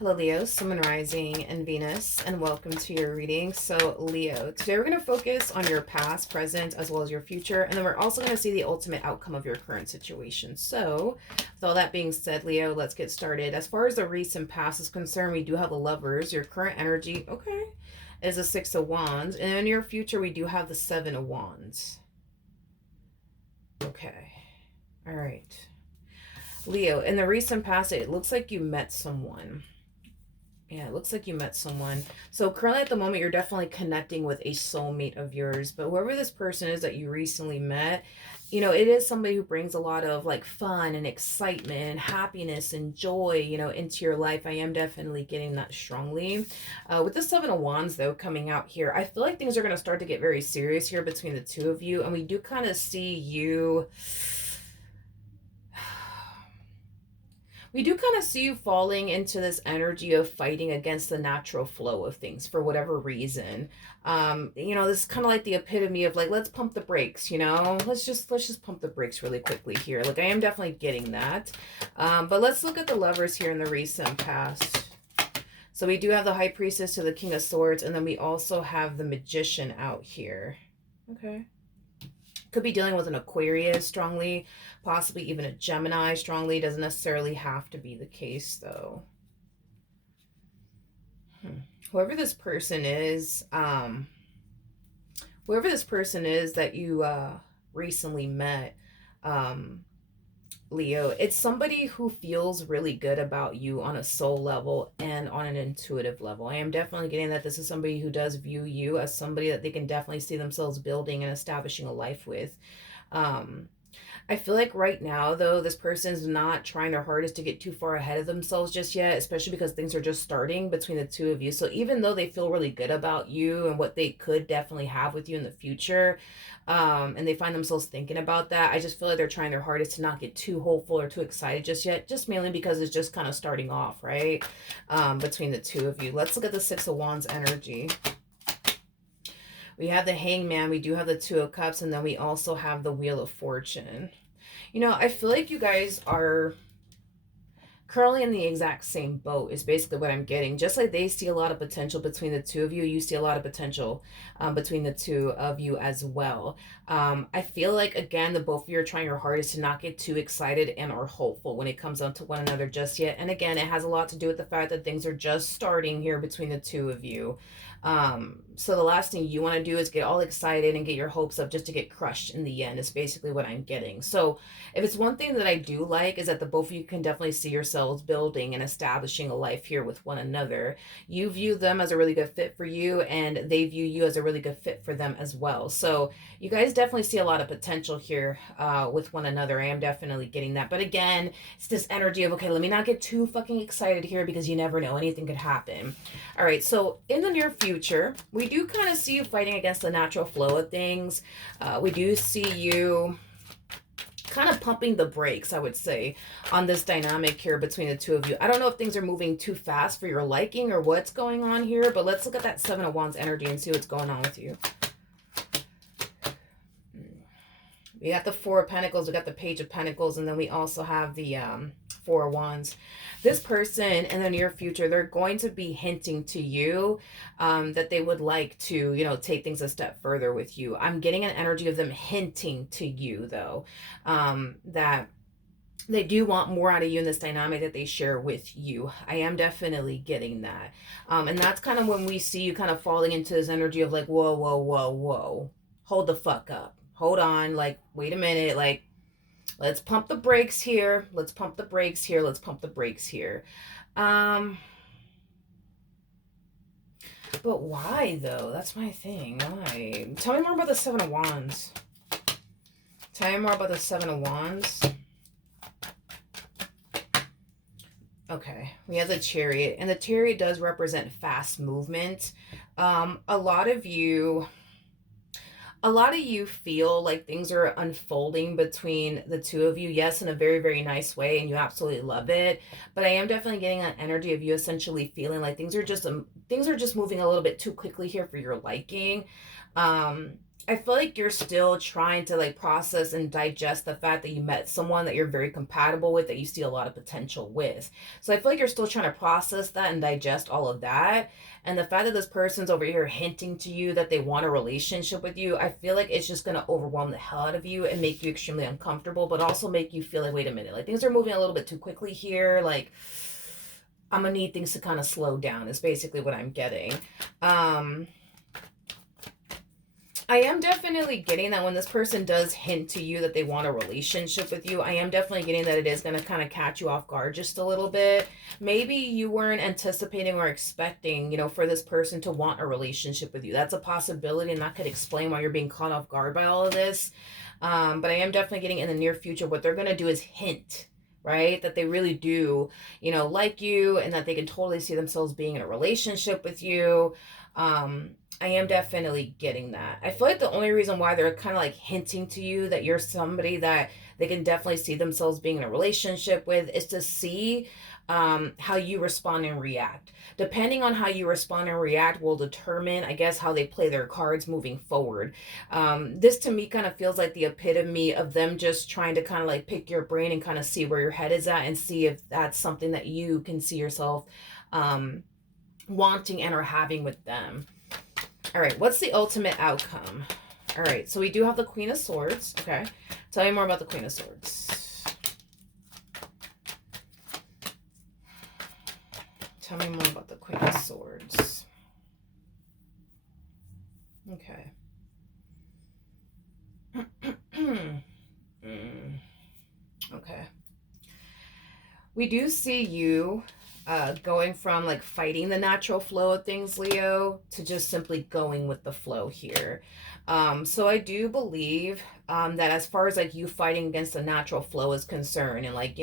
Hello, Leo, Sun, Moon, Rising, and Venus, and welcome to your reading. So, Leo, today we're going to focus on your past, present, as well as your future, and then we're also going to see the ultimate outcome of your current situation. So, with all that being said, Leo, let's get started. As far as the recent past is concerned, we do have the Lovers. Your current energy, okay, is the Six of Wands, and in your future, we do have the Seven of Wands. Okay, all right. Leo, in the recent past, it looks like you met someone. Yeah, it looks like you met someone. So currently at the moment, you're definitely connecting with a soulmate of yours. But whoever this person is that you recently met, it is somebody who brings a lot of like fun and excitement and happiness and joy, into your life. I am definitely getting that strongly. With the Seven of Wands, though, coming out here, I feel like things are going to start to get very serious here between the two of you. And we do kind of see you. We do kind of see you falling into this energy of fighting against the natural flow of things for whatever reason. This is kind of like the epitome of like, let's pump the brakes, let's just pump the brakes really quickly here. Like I am definitely getting that. But let's look at the Lovers here in the recent past. So we do have the High Priestess to the King of Swords, and then we also have the Magician out here. Okay. Could be dealing with an Aquarius strongly, possibly even a Gemini strongly. Doesn't necessarily have to be the case though. Whoever this person is, that you recently met, Leo, it's somebody who feels really good about you on a soul level and on an intuitive level. I am definitely getting that this is somebody who does view you as somebody that they can definitely see themselves building and establishing a life with. Um, I feel like right now, though, this person's not trying their hardest to get too far ahead of themselves just yet, especially because things are just starting between the two of you. So even though they feel really good about you and what they could definitely have with you in the future, and they find themselves thinking about that, I just feel like they're trying their hardest to not get too hopeful or too excited just yet, just mainly because it's just kind of starting off, right? Between the two of you. Let's look at the Six of Wands energy. We have the Hangman, we do have the Two of Cups, and then we also have the Wheel of Fortune. I feel like you guys are currently in the exact same boat is basically what I'm getting. Just like they see a lot of potential between the two of you, you see a lot of potential between the two of you as well. I feel like, again, the both of you are trying your hardest to not get too excited and or hopeful when it comes down to one another just yet. And again, it has a lot to do with the fact that things are just starting here between the two of you. So the last thing you want to do is get all excited and get your hopes up just to get crushed in the end is basically what I'm getting. So if it's one thing that I do like is that the both of you can definitely see yourselves building and establishing a life here with one another. You view them as a really good fit for you, and they view you as a really good fit for them as well. So you guys definitely see a lot of potential here with one another. I am definitely getting that. But again, it's this energy of, okay, let me not get too fucking excited here because you never know. Anything could happen. All right, so in the near future, we do kind of see you fighting against the natural flow of things. We do see you kind of pumping the brakes, I would say, on this dynamic here between the two of you. I don't know if things are moving too fast for your liking or what's going on here, but let's look at that Seven of Wands energy and see what's going on with you. We got the Four of Pentacles, we got the Page of Pentacles, and then we also have the Four of Wands. This person in the near future, they're going to be hinting to you that they would like to, take things a step further with you. I'm getting an energy of them hinting to you, though, that they do want more out of you in this dynamic that they share with you. I am definitely getting that. And that's kind of when we see you kind of falling into this energy of like, whoa, whoa, whoa, whoa. Hold the fuck up. Hold on. Like, wait a minute. Like, let's pump the brakes here. Let's pump the brakes here. Let's pump the brakes here. But why though? That's my thing. Why? Tell me more about the Seven of Wands. Tell me more about the Seven of Wands. Okay, we have the Chariot, and the Chariot does represent fast movement. A lot of you feel like things are unfolding between the two of you, yes, in a very, very nice way, and you absolutely love it. But I am definitely getting an energy of you essentially feeling like things are just moving a little bit too quickly here for your liking. I feel like you're still trying to like process and digest the fact that you met someone that you're very compatible with, that you see a lot of potential with. So I feel like you're still trying to process that and digest all of that. And the fact that this person's over here hinting to you that they want a relationship with you, I feel like it's just going to overwhelm the hell out of you and make you extremely uncomfortable, but also make you feel like, wait a minute, like things are moving a little bit too quickly here. Like, I'm going to need things to kind of slow down, is basically what I'm getting. I am definitely getting that when this person does hint to you that they want a relationship with you, I am definitely getting that it is going to kind of catch you off guard just a little bit. Maybe you weren't anticipating or expecting, for this person to want a relationship with you. That's a possibility, and that could explain why you're being caught off guard by all of this. But I am definitely getting in the near future, what they're going to do is hint, right? That they really do, like you, and that they can totally see themselves being in a relationship with you. I am definitely getting that. I feel like the only reason why they're kind of like hinting to you that you're somebody that they can definitely see themselves being in a relationship with is to see how you respond and react. Depending on how you respond and react will determine, I guess, how they play their cards moving forward. This to me kind of feels like the epitome of them just trying to kind of like pick your brain and kind of see where your head is at and see if that's something that you can see yourself wanting and or having with them. All right, what's the ultimate outcome? All right, so we do have the Queen of Swords. Okay, tell me more about the Queen of Swords. Tell me more about the Queen of Swords. Okay. Okay. We do see you going from like fighting the natural flow of things, Leo, to just simply going with the flow here. So I do believe that as far as like you fighting against the natural flow is concerned, and like,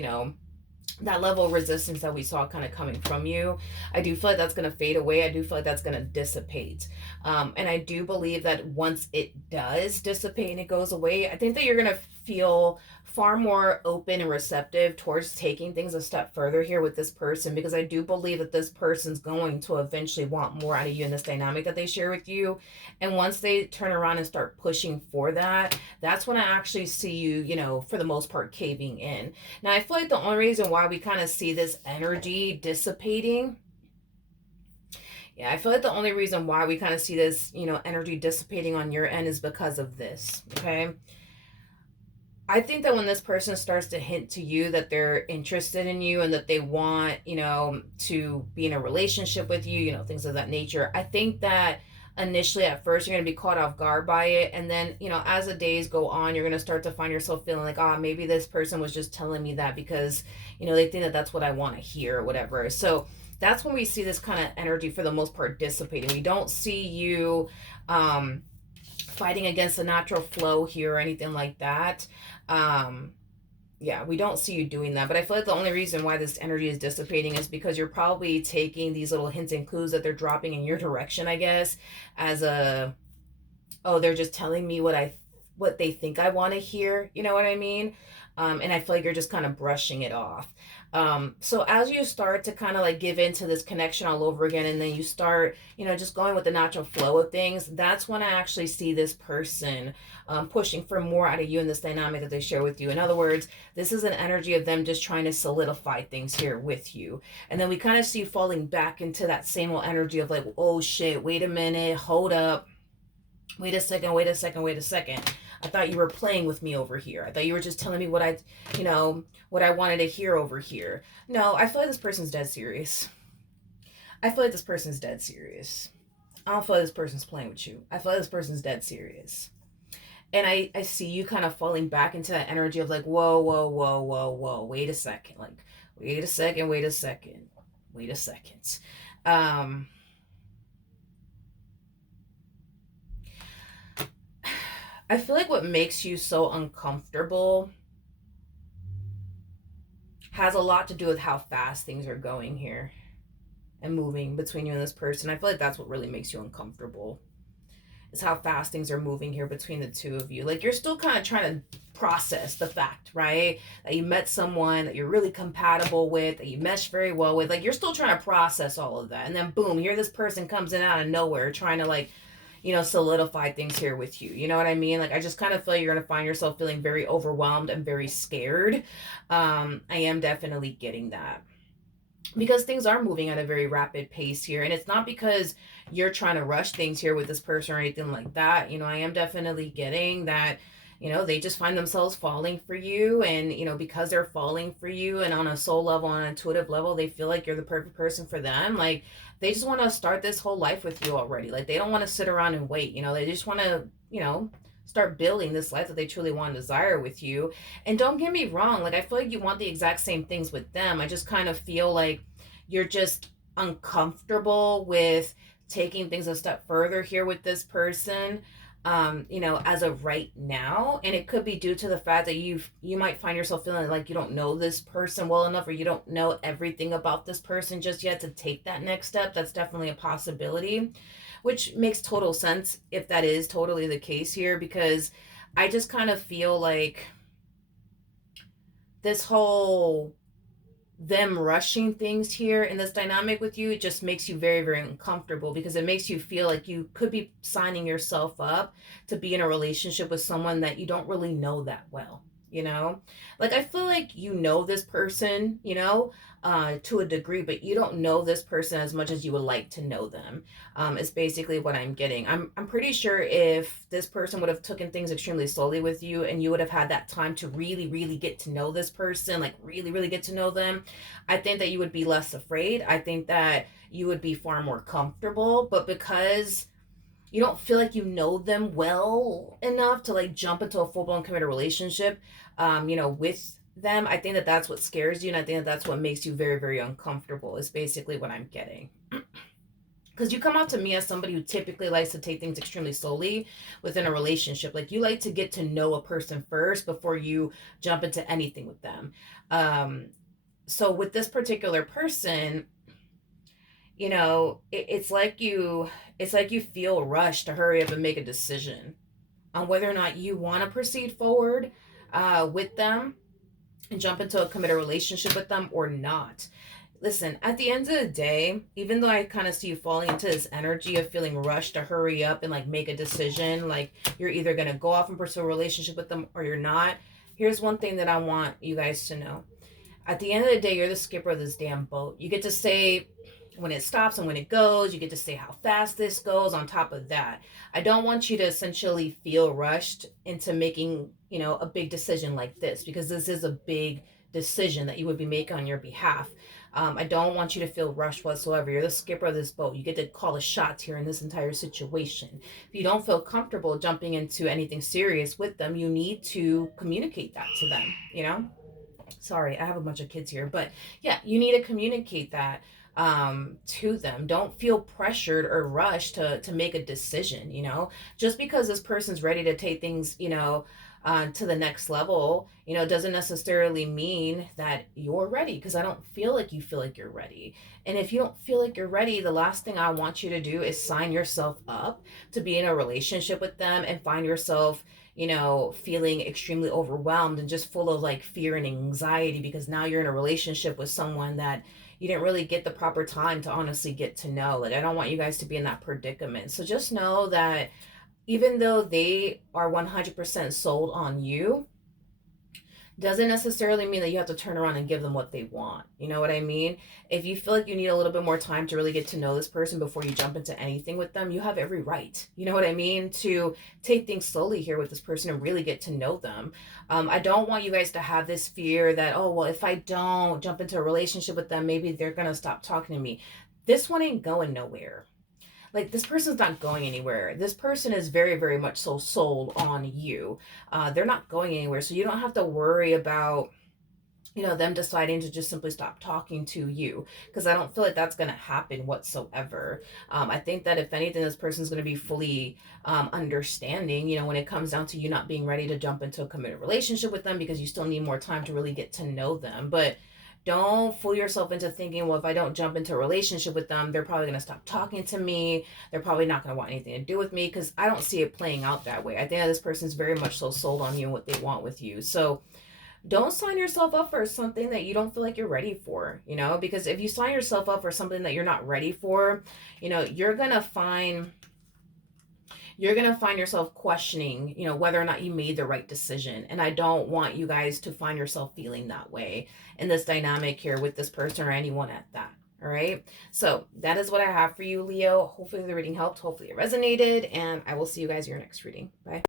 that level of resistance that we saw kind of coming from you, I do feel like that's going to fade away. I do feel like that's going to dissipate. And I do believe that once it does dissipate and it goes away, I think that you're going to feel far more open and receptive towards taking things a step further here with this person, because I do believe that this person's going to eventually want more out of you in this dynamic that they share with you. And once they turn around and start pushing for that, that's when I actually see you, for the most part, caving in. Now, I feel like the only reason why we kind of see this energy dissipating, I feel like the only reason why we kind of see this, energy dissipating on your end is because of this, okay? I think that when this person starts to hint to you that they're interested in you and that they want, to be in a relationship with you, things of that nature, I think that initially at first you're going to be caught off guard by it. And then, as the days go on, you're going to start to find yourself feeling like, maybe this person was just telling me that because, they think that that's what I want to hear or whatever. So that's when we see this kind of energy for the most part dissipating. We don't see you fighting against the natural flow here or anything like that. We don't see you doing that. But I feel like the only reason why this energy is dissipating is because you're probably taking these little hints and clues that they're dropping in your direction, I guess, as they're just telling me what they think I want to hear. You know what I mean? And I feel like you're just kind of brushing it off. So as you start to kind of like give into this connection all over again, and then you start, just going with the natural flow of things, that's when I actually see this person pushing for more out of you in this dynamic that they share with you. In other words, this is an energy of them just trying to solidify things here with you. And then we kind of see you falling back into that same old energy of like, oh shit, wait a minute, hold up. Wait a second. I thought you were playing with me over here. I thought you were just telling me what I wanted to hear over here. No, I feel like this person's dead serious. I don't feel like this person's playing with you. I feel like this person's dead serious. And I see you kind of falling back into that energy of like, whoa. Wait a second. Like, wait a second. I feel like what makes you so uncomfortable has a lot to do with how fast things are going here and moving between you and this person. I feel like that's what really makes you uncomfortable, is how fast things are moving here between the two of you. Like, you're still kind of trying to process the fact, right? That you met someone that you're really compatible with, that you mesh very well with. Like, you're still trying to process all of that. And then boom, here this person comes in out of nowhere trying to like, solidify things here with you. You know what I mean? Like, I just kind of feel you're going to find yourself feeling very overwhelmed and very scared. I am definitely getting that because things are moving at a very rapid pace here. And it's not because you're trying to rush things here with this person or anything like that. I am definitely getting that, they just find themselves falling for you. And, because they're falling for you and on a soul level, on an intuitive level, they feel like you're the perfect person for them. Like, they just want to start this whole life with you already. Like, they don't want to sit around and wait. They just want to, start building this life that they truly want and desire with you. And don't get me wrong, like, I feel like you want the exact same things with them. I just kind of feel like you're just uncomfortable with taking things a step further here with this person, as of right now. And it could be due to the fact that you might find yourself feeling like you don't know this person well enough, or you don't know everything about this person just yet to take that next step. That's definitely a possibility, which makes total sense if that is totally the case here, because I just kind of feel like this whole them rushing things here in this dynamic with you, it just makes you very, very uncomfortable, because it makes you feel like you could be signing yourself up to be in a relationship with someone that you don't really know that well. Like, I feel like this person, to a degree, but you don't know this person as much as you would like to know them. Is basically what I'm getting. I'm pretty sure if this person would have taken things extremely slowly with you, and you would have had that time to really, really get to know this person, like really, really get to know them, I think that you would be less afraid. I think that you would be far more comfortable. But because you don't feel like you know them well enough to like jump into a full-blown committed relationship, with them, I think that that's what scares you, and I think that that's what makes you very, very uncomfortable, is basically what I'm getting. Because you come out to me as somebody who typically likes to take things extremely slowly within a relationship. Like, you like to get to know a person first before you jump into anything with them. So with this particular person, it's like you feel rushed to hurry up and make a decision on whether or not you want to proceed forward with them and jump into a committed relationship with them or not. Listen, at the end of the day, even though I kind of see you falling into this energy of feeling rushed to hurry up and like make a decision, like you're either going to go off and pursue a relationship with them or you're not, here's one thing that I want you guys to know. At the end of the day, you're the skipper of this damn boat. You get to say when it stops and when it goes. You get to say how fast this goes. On top of that, I don't want you to essentially feel rushed into making, a big decision like this, because this is a big decision that you would be making on your behalf. I don't want you to feel rushed whatsoever. You're the skipper of this boat. You get to call the shots here in this entire situation. If you don't feel comfortable jumping into anything serious with them, you need to communicate that to them. Sorry, I have a bunch of kids here, but yeah, you need to communicate that to them. Don't feel pressured or rushed to make a decision. Just because this person's ready to take things, to the next level, doesn't necessarily mean that you're ready, because I don't feel like you feel like you're ready. And if you don't feel like you're ready, the last thing I want you to do is sign yourself up to be in a relationship with them and find yourself, feeling extremely overwhelmed and just full of like fear and anxiety, because now you're in a relationship with someone that you didn't really get the proper time to honestly get to know. Like, I don't want you guys to be in that predicament. So just know that even though they are 100% sold on you, doesn't necessarily mean that you have to turn around and give them what they want. You know what I mean? If you feel like you need a little bit more time to really get to know this person before you jump into anything with them, you have every right, you know what I mean, to take things slowly here with this person and really get to know them. I don't want you guys to have this fear that, oh, well, if I don't jump into a relationship with them, maybe they're going to stop talking to me. This one ain't going nowhere. Like, this person's not going anywhere. This person is very, very much so sold on you. They're not going anywhere. So you don't have to worry about, them deciding to just simply stop talking to you, because I don't feel like that's going to happen whatsoever. I think that if anything, this person's going to be fully understanding, when it comes down to you not being ready to jump into a committed relationship with them, because you still need more time to really get to know them. But don't fool yourself into thinking, well, if I don't jump into a relationship with them, they're probably going to stop talking to me. They're probably not going to want anything to do with me, because I don't see it playing out that way. I think that this person's very much so sold on you and what they want with you. So don't sign yourself up for something that you don't feel like you're ready for, because if you sign yourself up for something that you're not ready for, you're going to find you're going to find yourself questioning, you know, whether or not you made the right decision. And I don't want you guys to find yourself feeling that way in this dynamic here with this person or anyone at that. All right. So that is what I have for you, Leo. Hopefully the reading helped. Hopefully it resonated. And I will see you guys in your next reading. Bye.